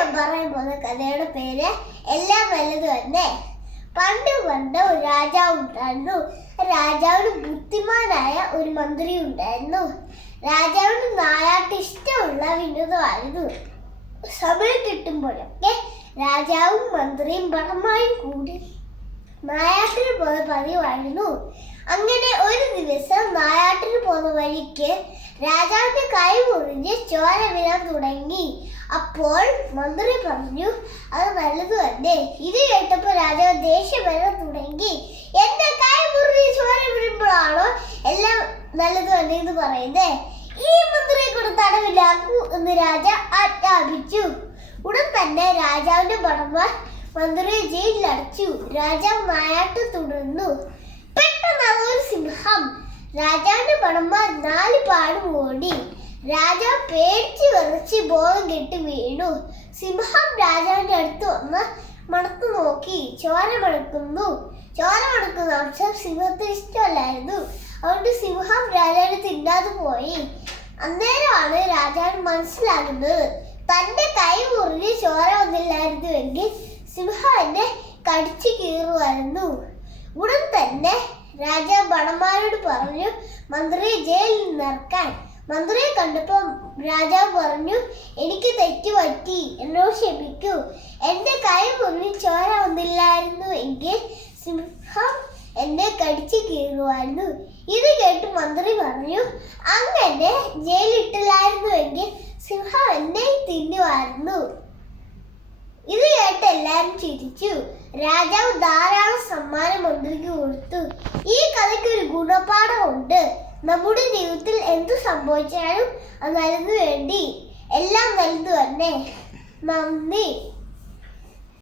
ഞാൻ പറയാൻ പോകുന്ന കഥയുടെ പേര് എല്ലാം നല്ലത് തന്നെ. പണ്ട് ഒരു രാജാവ് ഉണ്ടായിരുന്നു. രാജാവിന് ബുദ്ധിമാനായ ഒരു മന്ത്രി ഉണ്ടായിരുന്നു. രാജാവിന് നായാട്ട് ഇഷ്ടമുള്ള വിനോദമായിരുന്നു. സമയം കിട്ടുമ്പോഴൊക്കെ രാജാവും മന്ത്രിയും ഭടന്മാരും കൂടി നായാട്ടിന് പോകുന്ന പതിവായിരുന്നു. അങ്ങനെ ഒരു ദിവസം നായാട്ടിന് പോകുന്ന വഴിക്ക് രാജാവിന്റെ കൈ മുറിഞ്ഞ് ചോര വീഴാൻ തുടങ്ങി. അപ്പോൾ മന്ത്രി പറഞ്ഞു, അത് നല്ലത് തന്നെ. ഇത് കേട്ടപ്പോൾ രാജാവ് ദേഷ്യം വരാൻ തുടങ്ങി. എന്റെ കൈ മുറിഞ്ഞ് ചോര വീഴുമ്പോഴാണോ എല്ലാം നല്ലത് തന്നെ എന്ന് പറയുന്നത്? ഈ മന്ത്രിയെ കൊണ്ട് തടവിലാക്കൂ എന്ന് രാജ ആജ്ഞാപിച്ചു. ഉടൻ തന്നെ രാജാവിന്റെ ഭടന്മാർ മന്ത്രിയെ ജയിലിലടച്ചു. രാജാവ് നായാട്ട് തുടർന്നു. പെട്ടെന്ന് ഒരു സിംഹം രാജാവിന്റെ ഭടന്മാർ 4 പാടും ഓടി. രാജാവ് പേടിച്ച് വിറച്ച് ബോധം കെട്ട് വീണു. സിംഹം രാജാവിന്റെ അടുത്ത് വന്ന് മണത്തു നോക്കി. ചോര മണക്കുന്ന അംശം സിംഹത്തിന് ഇഷ്ടമല്ലായിരുന്നു. അതുകൊണ്ട് സിംഹം രാജാവിനെ തിന്നാതെ പോയി. അന്നേരമാണ് രാജാവിന് മനസ്സിലാകുന്നത്, തന്റെ കൈ മുറിഞ്ഞ് ചോര വന്നില്ലായിരുന്നുവെങ്കിൽ സിംഹം എന്നെ കടിച്ചു കീറുമായിരുന്നു. ഉടൻ തന്നെ രാജാവ് ഭടന്മാരോട് പറഞ്ഞു മന്ത്രിയെ ജയിലിൽ നിന്നിറക്കാൻ. മന്ത്രിയെ കണ്ടപ്പോൾ രാജാവ് പറഞ്ഞു, എനിക്ക് തെറ്റ് പറ്റി, എന്നോട് ക്ഷമിക്കൂ. എന്റെ കൈ മുറിഞ്ഞ് ചോര വന്നില്ലായിരുന്നു എങ്കിൽ സിംഹം എന്നെ കടിച്ചു കീറുമായിരുന്നു. ഇത് കേട്ട് മന്ത്രി പറഞ്ഞു, അങ്ങനെ ജയിലിട്ടില്ലായിരുന്നുവെങ്കിൽ സിംഹം എന്നെ തിന്നുമായിരുന്നു. ഇത് കേട്ട് എല്ലാരും ചിരിച്ചു. രാജാവ് ധാരാളം സമ്മാനം മന്ത്രിക്ക് കൊടുത്തു. ഈ കഥയ്ക്ക് ഒരു ഗുണപാഠമുണ്ട്. നമ്മുടെ ജീവിതത്തിൽ എന്തു സംഭവിച്ചാലും അത് നല്ലതിനു വേണ്ടി. എല്ലാം നല്ലത് തന്നെ. നന്ദി.